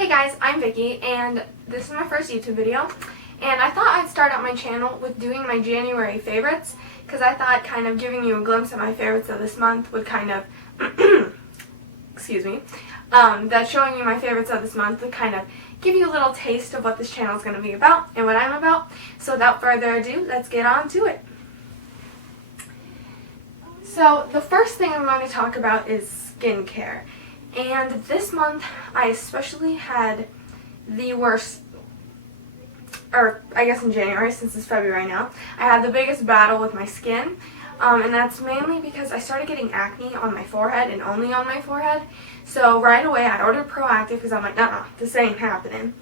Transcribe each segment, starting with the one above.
Hey guys, I'm Vicky, and this is my first YouTube video, and I thought I'd start out my channel with doing my January favorites, because I thought kind of giving you a glimpse of my favorites of this month would kind of, excuse me, that showing you my favorites of this month would kind of give you a little taste of what this channel is going to be about and what I'm about. So without further ado, let's get on to it. So the first thing I'm going to talk about is skincare. And this month, I especially had the worst, or I guess in January, since it's February now, I had the biggest battle with my skin. And that's mainly because I started getting acne on my forehead and only on my forehead. So right away, I ordered Proactiv because I'm like, nuh-uh, this ain't happening.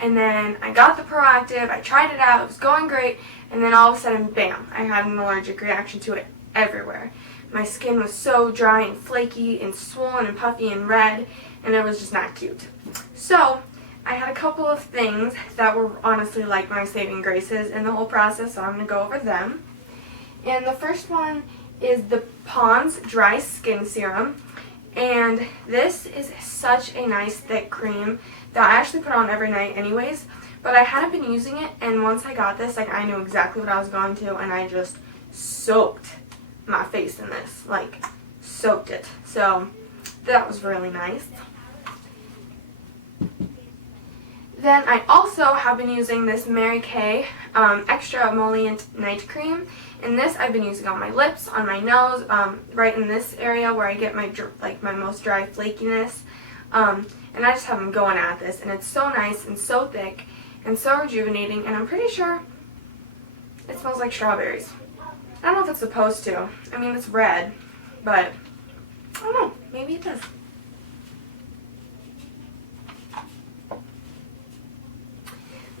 And then I got the Proactiv, I tried it out, it was going great, and then all of a sudden, bam, I had an allergic reaction to it everywhere. My skin was so dry and flaky and swollen and puffy and red, and it was just not cute. So I had a couple of things that were honestly like my saving graces in the whole process, so I'm going to go over them. And the first one is the Pond's Dry Skin Serum. And this is such a nice thick cream that I actually put on every night anyways, but I hadn't been using it, and once I got this, like, I knew exactly what I was going to, and I just soaked my face in this, like soaked it. So that was really nice. Then I also have been using this Mary Kay Extra Emollient Night Cream, and this I've been using on my lips, on my nose, right in this area where I get my my most dry flakiness, and I just have been going at this, and it's so nice and so thick and so rejuvenating, and I'm pretty sure it smells like strawberries. I don't know if it's supposed to. I mean, it's red, but I don't know. Maybe it does.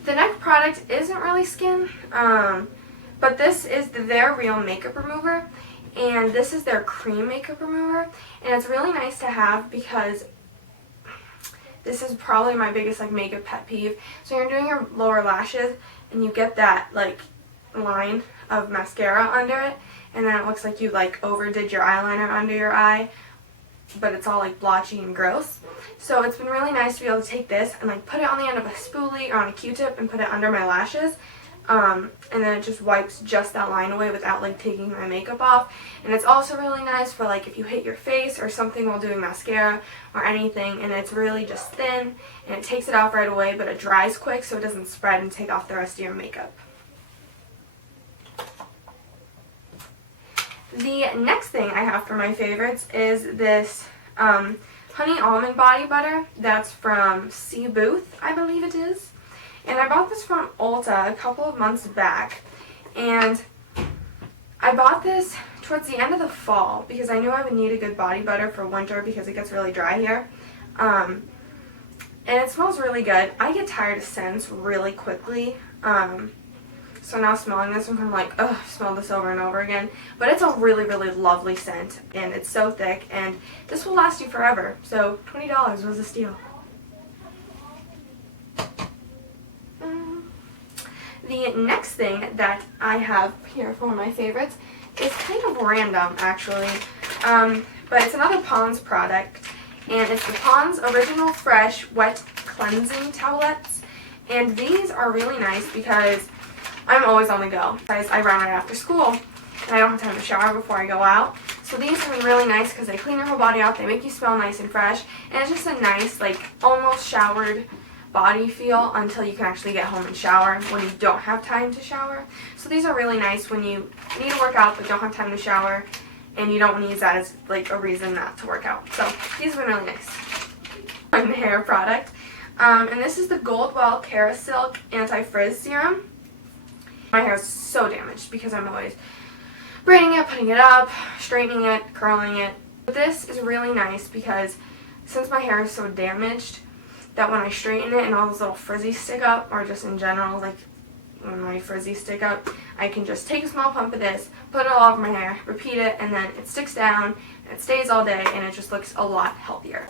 The next product isn't really skin, but this is their Real Makeup Remover, and this is their cream makeup remover, and it's really nice to have because this is probably my biggest makeup pet peeve. So you're doing your lower lashes, and you get that line of mascara under it, and then it looks like you overdid your eyeliner under your eye, but it's all blotchy and gross. So it's been really nice to be able to take this and put it on the end of a spoolie or on a Q-tip and put it under my lashes, and then it just wipes just that line away without taking my makeup off. And it's also really nice for if you hit your face or something while doing mascara or anything, and it's really just thin and it takes it off right away, but it dries quick so it doesn't spread and take off the rest of your makeup. The next thing I have for my favorites is this honey almond body butter that's from C. Booth, I believe it is. And I bought this from Ulta a couple of months back. And I bought this towards the end of the fall because I knew I would need a good body butter for winter because it gets really dry here. And it smells really good. I get tired of scents really quickly. So now smelling this, I'm kind of like, ugh, smell this over and over again. But it's a really, really lovely scent, and it's so thick, and this will last you forever. So $20 was a steal. The next thing that I have here for my favorites is kind of random, actually. But it's another Pond's product, and it's the Pond's Original Fresh Wet Cleansing Towelettes. And these are really nice because I'm always on the go. Guys, I run right after school, and I don't have time to shower before I go out. So these can be really nice because they clean your whole body out, they make you smell nice and fresh, and it's just a nice, almost showered body feel until you can actually get home and shower when you don't have time to shower. So these are really nice when you need to work out but don't have time to shower, and you don't want to use that as, a reason not to work out. So these have been really nice. One hair product, and this is the Goldwell Kerasilk Anti-Frizz Serum. My hair is so damaged because I'm always braiding it, putting it up, straightening it, curling it. But this is really nice because since my hair is so damaged that when I straighten it and all those little frizzies stick up, or just in general, when my frizzies stick up, I can just take a small pump of this, put it all over my hair, repeat it, and then it sticks down, and it stays all day, and it just looks a lot healthier.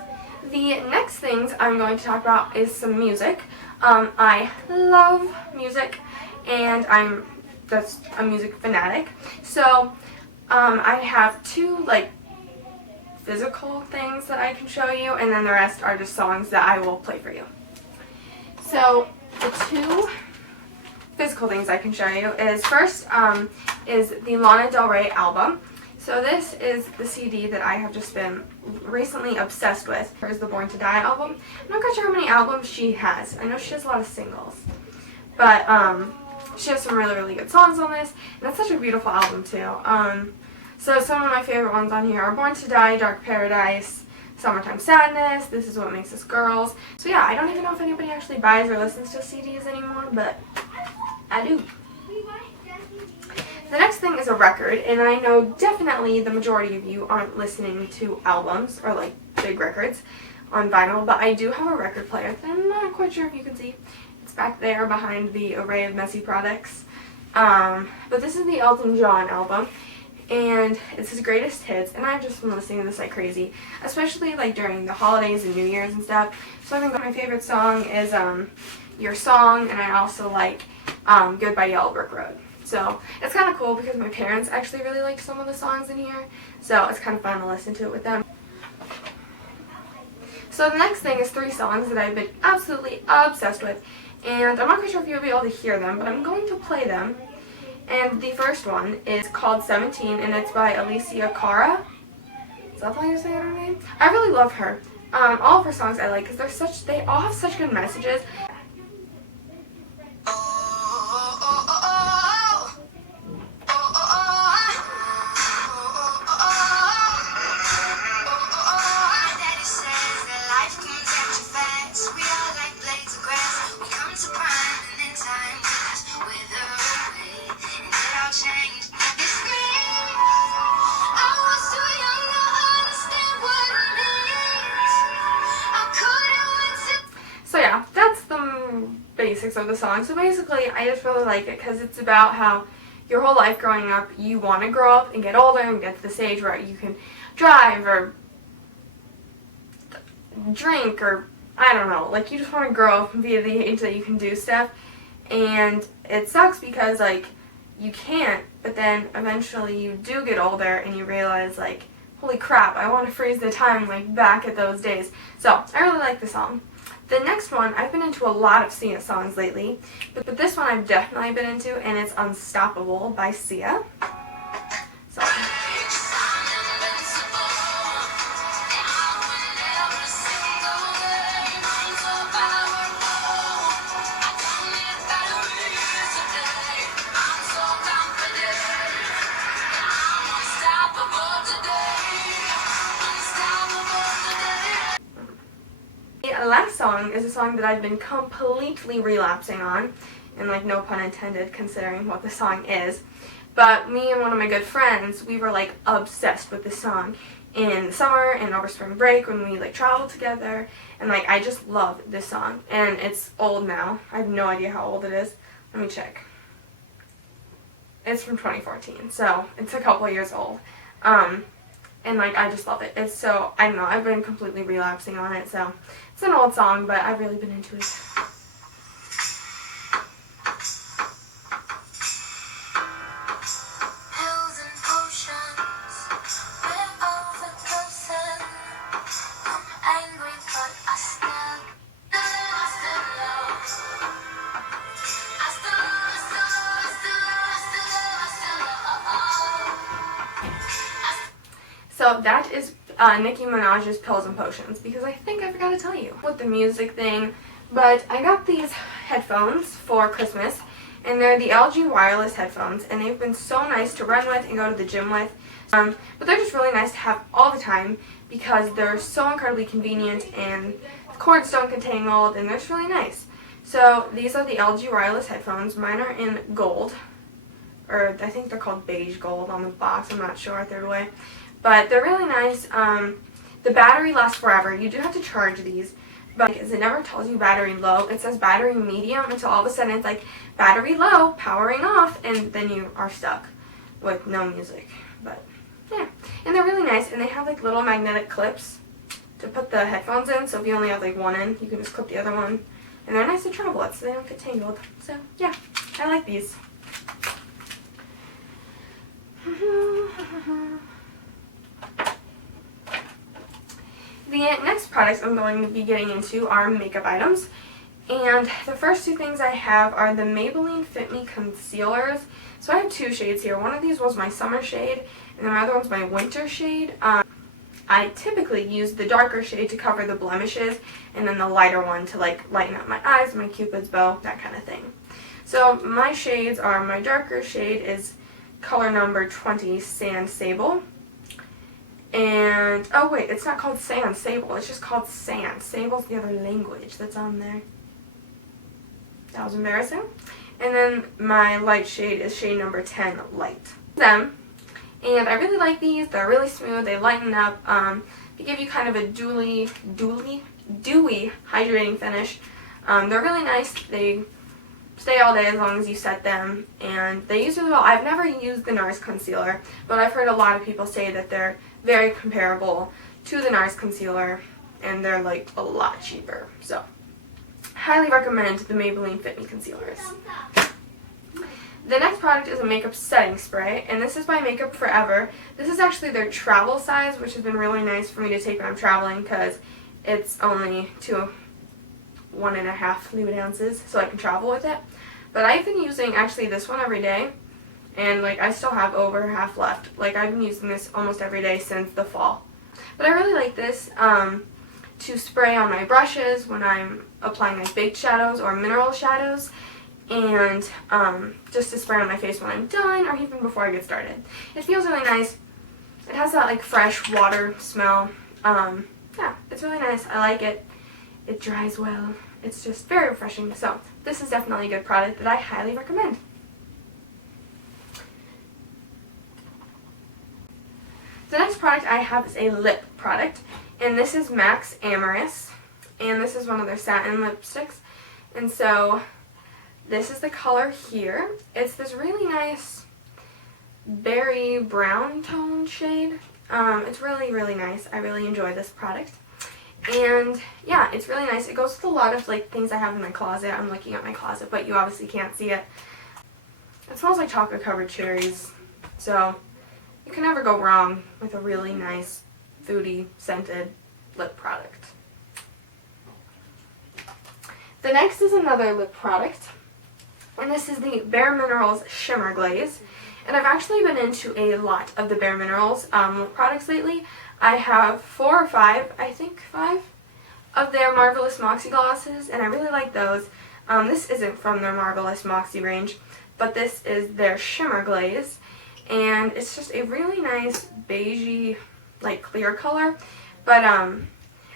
The next things I'm going to talk about is some music. I love music, and I'm just a music fanatic. So I have two physical things that I can show you, and then the rest are just songs that I will play for you. So the two physical things I can show you is first is the Lana Del Rey album. So this is the CD that I have just been recently obsessed with. Here's the Born to Die album. I'm not quite sure how many albums she has. I know she has a lot of singles. But she has some really, really good songs on this. And it's such a beautiful album too. So some of my favorite ones on here are Born to Die, Dark Paradise, Summertime Sadness, This Is What Makes Us Girls. So yeah, I don't even know if anybody actually buys or listens to CDs anymore, but I do. The next thing is a record, and I know definitely the majority of you aren't listening to albums or like big records on vinyl, but I do have a record player that I'm not quite sure if you can see. It's back there behind the array of messy products. But this is the Elton John album, and it's his greatest hits, and I've just been listening to this like crazy, especially like during the holidays and New Year's and stuff. So I think my favorite song is Your Song, and I also like Goodbye Yellow Brick Road. So it's kind of cool because my parents actually really like some of the songs in here, so it's kind of fun to listen to it with them. So the next thing is 3 songs that I've been absolutely obsessed with, and I'm not quite sure if you'll be able to hear them, but I'm going to play them. And the first one is called 17, and it's by Alicia Cara. Is that how you say her name? I really love her. All of her songs I like because they all have such good messages. So yeah, that's the basics of the song. So basically, I just really like it because it's about how your whole life growing up, you want to grow up and get older and get to the stage where you can drive or drink or, I don't know, like you just want to grow up and be at the age that you can do stuff. And it sucks because like you can't, but then eventually you do get older and you realize like, holy crap, I want to freeze the time like back at those days. So I really like the song. The next one, I've been into a lot of Sia songs lately, but this one I've definitely been into, and it's Unstoppable by Sia. So. The last song is a song that I've been completely relapsing on, and like no pun intended considering what the song is, but me and one of my good friends, we were like obsessed with this song in the summer and over spring break when we like traveled together, and like I just love this song, and it's old now. I have no idea how old it is. Let me check. It's from 2014, so it's a couple of years old. And like I just love it. It's so, I don't know, I've been completely relapsing on it, so it's an old song, but I've really been into it. So that is Nicki Minaj's Pills and Potions, because I think I forgot to tell you with the music thing, but I got these headphones for Christmas, and they're the LG wireless headphones, and they've been so nice to run with and go to the gym with, but they're just really nice to have all the time because they're so incredibly convenient, and the cords don't get tangled, and they're just really nice. So these are the LG wireless headphones. Mine are in gold, or I think they're called beige gold on the box, I'm not sure, third way. But they're really nice. The battery lasts forever. You do have to charge these, but because it never tells you battery low, it says battery medium until all of a sudden it's like battery low, powering off, and then you are stuck with no music. But yeah, and they're really nice, and they have like little magnetic clips to put the headphones in, so if you only have like one in, you can just clip the other one, and they're nice to travel with so they don't get tangled. So yeah, I like these. The next products I'm going to be getting into are makeup items, And the first two things I have are the Maybelline Fit Me concealers. So I have two shades here. One of these was my summer shade, and then my other one's my winter shade. I typically use the darker shade to cover the blemishes, and then the lighter one to like lighten up my eyes, my cupid's bow, that kind of thing. So my shades are, my darker shade is color number 20, Sand Sable. And, oh wait, it's not called Sand Sable, it's just called Sand. Sable's the other language that's on there. That was embarrassing. And then my light shade is shade number 10, Light. And I really like these. They're really smooth. They lighten up. They give you kind of a dewy hydrating finish. They're really nice. They stay all day as long as you set them, and they use really well. I've never used the NARS concealer, but I've heard a lot of people say that they're very comparable to the NARS concealer, and they're like a lot cheaper. So highly recommend the Maybelline Fit Me concealers. The next product is a makeup setting spray, and this is by Makeup Forever. This is actually their travel size, which has been really nice for me to take when I'm traveling because it's only 1.5 fluid ounces, so I can travel with it. But I've been using actually this one every day, and like I still have over half left. Like I've been using this almost every day since the fall. But I really like this to spray on my brushes when I'm applying like baked shadows or mineral shadows, and just to spray on my face when I'm done or even before I get started. It feels really nice. It has that like fresh water smell. Yeah, it's really nice. I like it. It dries well. It's just very refreshing. So this is definitely a good product that I highly recommend. The next product I have is a lip product, and this is MAC Amorous, and this is one of their satin lipsticks. And so this is the color here. It's this really nice berry brown tone shade. It's really, really nice. I really enjoy this product. And yeah, it's really nice. It goes with a lot of like things I have in my closet. I'm looking at my closet, but you obviously can't see it. It smells like chocolate covered cherries. So you can never go wrong with a really nice, foodie, scented lip product. The next is another lip product, and this is the Bare Minerals Shimmer Glaze. And I've actually been into a lot of the Bare Minerals lip products lately. I have 4 or 5, I think 5, of their Marvelous Moxie glosses, and I really like those. This isn't from their Marvelous Moxie range, but this is their Shimmer Glaze, and it's just a really nice beigey, like clear color. But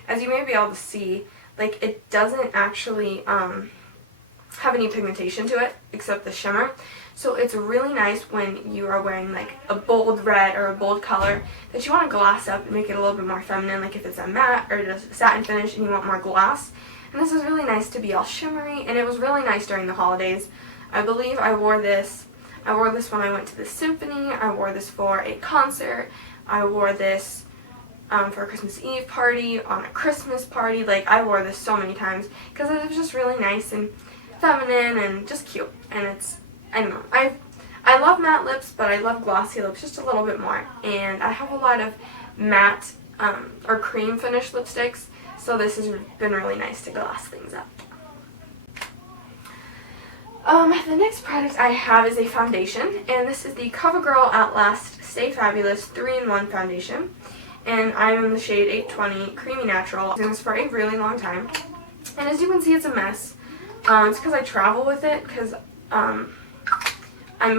as you may be able to see, like it doesn't actually have any pigmentation to it except the shimmer. So it's really nice when you are wearing like a bold red or a bold color that you want to gloss up and make it a little bit more feminine, like if it's a matte or just a satin finish and you want more gloss. And this is really nice to be all shimmery, and it was really nice during the holidays. I believe I wore this when I went to the symphony, I wore this for a concert, I wore this for a Christmas Eve party, on a Christmas party. Like I wore this so many times because it was just really nice and feminine and just cute. And it's, I don't know, I love matte lips, but I love glossy lips just a little bit more. And I have a lot of matte or cream finish lipsticks, so this has been really nice to gloss things up. The next product I have is a foundation, and this is the CoverGirl Outlast Stay Fabulous 3-in-1 foundation. And I'm in the shade 820 Creamy Natural. I've been using this for a really long time. And as you can see, it's a mess. It's because I travel with it, because I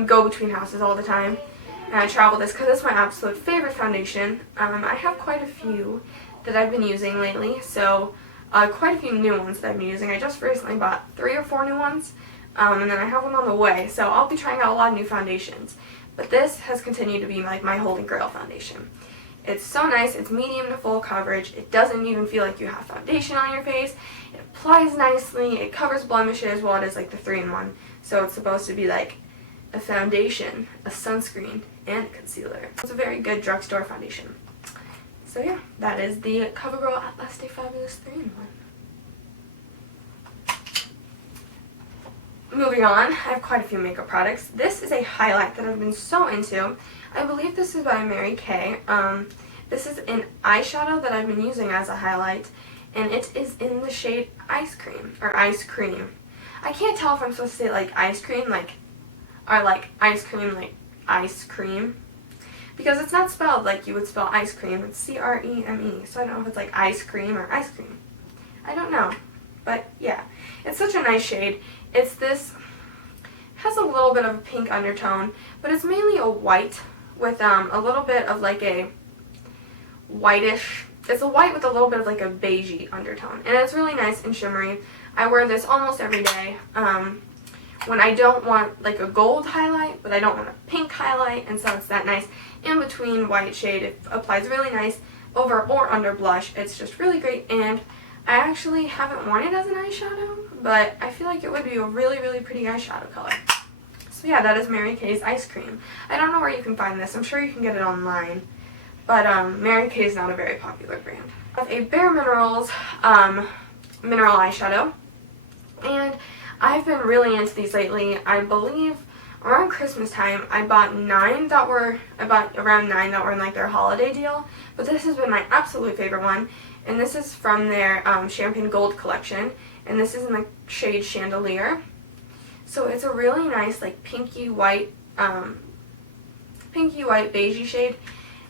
go between houses all the time. And I travel this because it's my absolute favorite foundation. I have quite a few that I've been using lately, so quite a few new ones that I've been using. I just recently bought 3 or 4 new ones, and then I have one on the way, so I'll be trying out a lot of new foundations. But this has continued to be like my holy grail foundation. It's so nice. It's medium to full coverage. It doesn't even feel like you have foundation on your face. It applies nicely. It covers blemishes. Well, it is like the 3-in-1, so it's supposed to be like a foundation, a sunscreen, and a concealer. It's a very good drugstore foundation. So yeah, that is the CoverGirl Outlast Stay Fabulous 3-in-1. Moving on, I have quite a few makeup products. This is a highlight that I've been so into. I believe this is by Mary Kay. This is an eyeshadow that I've been using as a highlight, and it is in the shade Ice Cream, or Ice Cream. I can't tell if I'm supposed to say like ice cream, like, or like ice cream, like ice cream, because it's not spelled like you would spell ice cream. It's C-R-E-M-E, so I don't know if it's like ice cream or ice cream. I don't know, but yeah, it's such a nice shade. It's this, has a little bit of a pink undertone, but it's mainly a white with a little bit of like a whitish, it's a white with a little bit of like a beigey undertone, and it's really nice and shimmery. I wear this almost every day when I don't want like a gold highlight, but I don't want a pink highlight, and so it's that nice in between white shade. It applies really nice over or under blush. It's just really great, and I actually haven't worn it as an eyeshadow, but I feel like it would be a really, really pretty eyeshadow color. So yeah, that is Mary Kay's Ice Cream. I don't know where you can find this. I'm sure you can get it online, but Mary Kay is not a very popular brand. I have a Bare Minerals mineral eyeshadow, and I've been really into these lately. I believe around Christmas time I bought around 9 that were in like their holiday deal, but this has been my absolute favorite one, and this is from their Champagne Gold collection, and this is in the shade Chandelier. So it's a really nice like pinky white beigey shade,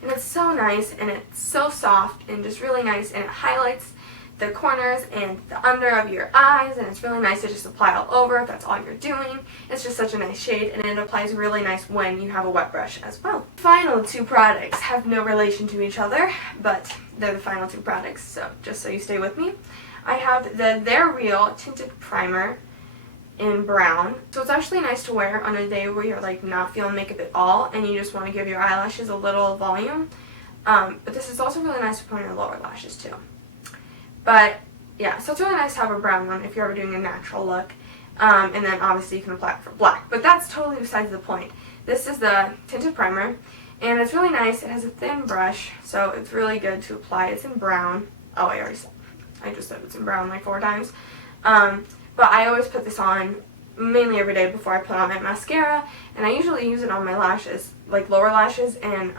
and it's so nice, and it's so soft and just really nice, and it highlights the corners and the under of your eyes, and it's really nice to just apply all over if that's all you're doing. It's just such a nice shade, and it applies really nice when you have a wet brush as well. Final two products have no relation to each other, but they're the final two products, so just so you stay with me. I have the They're Real Tinted Primer in brown. So it's actually nice to wear on a day where you're like not feeling makeup at all and you just want to give your eyelashes a little volume. But this is also really nice to put on your lower lashes too. But yeah, so it's really nice to have a brown one if you're ever doing a natural look. And then obviously you can apply it for black, but that's totally besides the point. This is the tinted primer, and it's really nice. It has a thin brush, so it's really good to apply. It's in brown. Oh, I just said it's in brown like 4 times. But I always put this on mainly every day before I put on my mascara, and I usually use it on my lashes, like lower lashes, and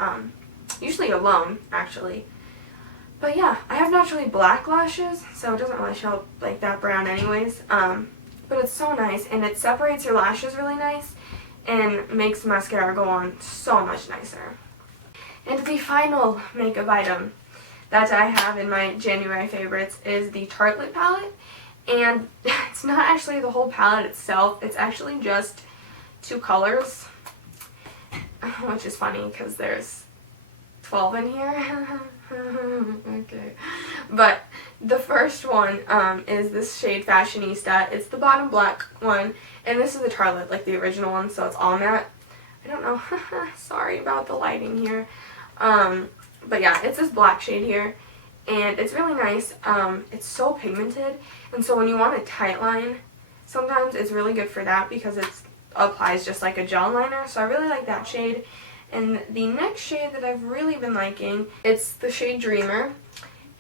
usually alone, actually. But yeah, I have naturally black lashes, so it doesn't really show like that brown anyways. But it's so nice, and it separates your lashes really nice and makes mascara go on so much nicer. And the final makeup item that I have in my January favorites is the Tartelette palette. And it's not actually the whole palette itself, it's actually just 2 colors, which is funny because there's 12 in here. Okay. But the first one is this shade Fashionista. It's the bottom black one, and this is the Tartelette, like the original one, so it's all matte. I don't know, sorry about the lighting here. But yeah, it's this black shade here, and it's really nice. It's so pigmented, and so when you want a tight line, sometimes it's really good for that because it applies just like a gel liner, so I really like that shade. And the next shade that I've really been liking, it's the shade Dreamer,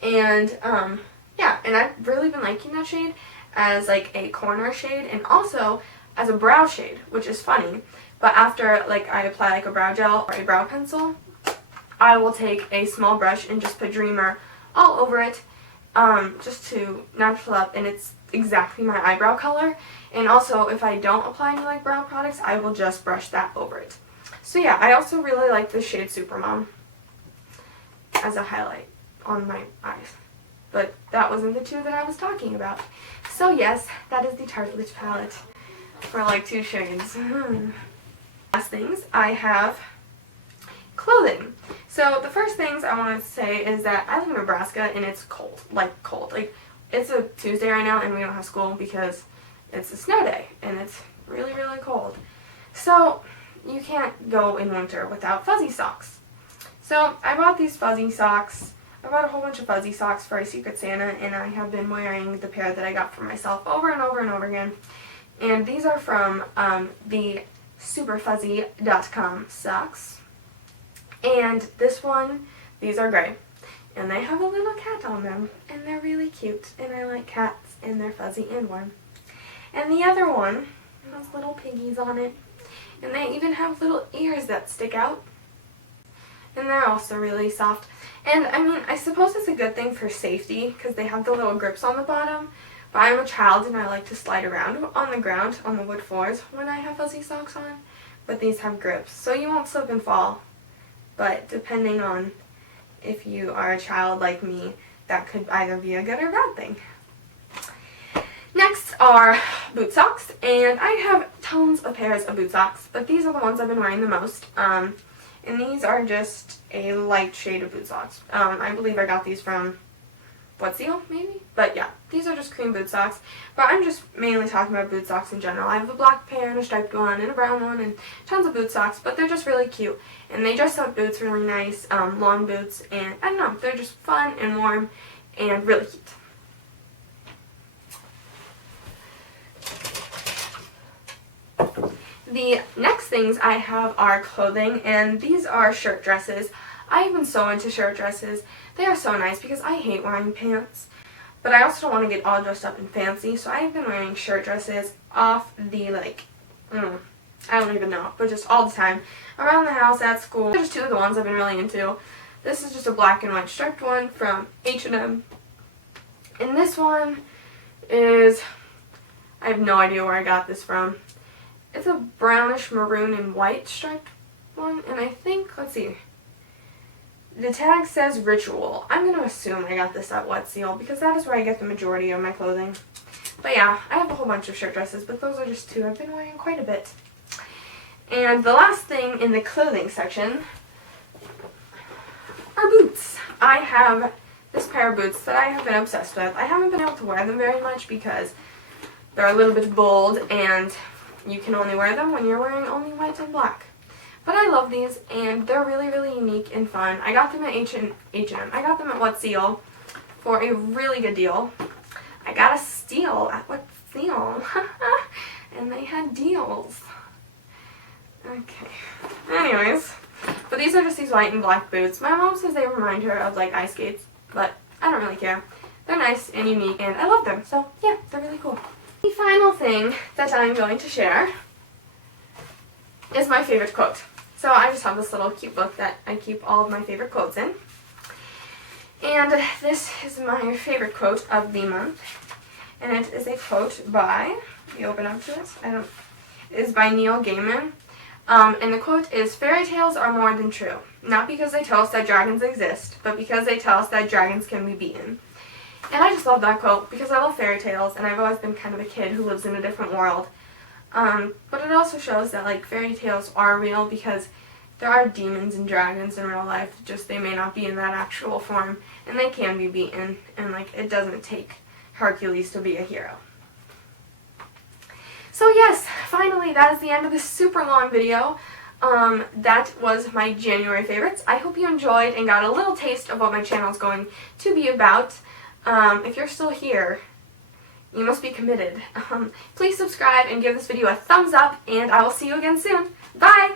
and yeah, and I've really been liking that shade as like a corner shade and also as a brow shade, which is funny, but after like I apply like a brow gel or a brow pencil, I will take a small brush and just put Dreamer all over it, just to natural up, and it's exactly my eyebrow color. And also, if I don't apply any like brow products, I will just brush that over it. So yeah, I also really like the shade Supermom as a highlight on my eyes, but that wasn't the 2 that I was talking about. So yes, that is the Tartelette palette for like 2 shades. Last things, I have clothing. So the first things I want to say is that I live in Nebraska and it's cold, like cold. Like it's a Tuesday right now and we don't have school because it's a snow day and it's really, really cold. So you can't go in winter without fuzzy socks. So I bought these fuzzy socks. I bought a whole bunch of fuzzy socks for a Secret Santa, and I have been wearing the pair that I got for myself over and over and over again. And these are from the superfuzzy.com socks. And this one, these are gray. And they have a little cat on them, and they're really cute. And I like cats, and they're fuzzy and warm. And the other one has little piggies on it. And they even have little ears that stick out. and they're also really soft. And I mean, I suppose it's a good thing for safety because they have the little grips on the bottom, but I'm a child and I like to slide around on the ground, on the wood floors when I have fuzzy socks on, but these have grips, so you won't slip and fall. But depending on if you are a child like me, that could either be a good or bad thing. Next are boot socks, and I have tons of pairs of boot socks, but these are the ones I've been wearing the most. And these are just a light shade of boot socks. I believe I got these from Wetzel, maybe? But yeah, these are just cream boot socks. But I'm just mainly talking about boot socks in general. I have a black pair and a striped one and a brown one and tons of boot socks, but they're just really cute. And they dress up boots really nice, long boots, and I don't know, they're just fun and warm and really cute. The next things I have are clothing, and these are shirt dresses. I've been so into shirt dresses. They are so nice because I hate wearing pants, but I also don't want to get all dressed up and fancy, so I've been wearing shirt dresses off the, I don't even know, but just all the time. Around the house, at school. They're just two of the ones I've been really into. This is just a black and white striped one from H&M. And this one is, I have no idea where I got this from. It's a brownish maroon and white striped one, and I think, let's see, the tag says Ritual. I'm going to assume I got this at Wetzel because that is where I get the majority of my clothing. But yeah, I have a whole bunch of shirt dresses, but those are just two I've been wearing quite a bit. And the last thing in the clothing section are boots. I have this pair of boots that I have been obsessed with. I haven't been able to wear them very much because they're a little bit bold and you can only wear them when you're wearing only white and black. But I love these, and they're really, really unique and fun. I got them at H&M. I got them at Wetzel for a really good deal. I got a steal at Wetzel, and they had deals. Okay. Anyways, but these are just these white and black boots. My mom says they remind her of like ice skates, but I don't really care. They're nice and unique, and I love them. So yeah, they're really cool. The final thing that I'm going to share is my favorite quote. So I just have this little cute book that I keep all of my favorite quotes in. And this is my favorite quote of the month. And it is a quote by, let me open up to it, it is by Neil Gaiman. And the quote is, "Fairy tales are more than true, not because they tell us that dragons exist, but because they tell us that dragons can be beaten." And I just love that quote because I love fairy tales, and I've always been kind of a kid who lives in a different world. But it also shows that like fairy tales are real because there are demons and dragons in real life, just they may not be in that actual form, and they can be beaten, and like it doesn't take Hercules to be a hero. So yes, finally that is the end of this super long video. That was my January favorites. I hope you enjoyed and got a little taste of what my channel is going to be about. If you're still here, you must be committed. Please subscribe and give this video a thumbs up, and I will see you again soon. Bye!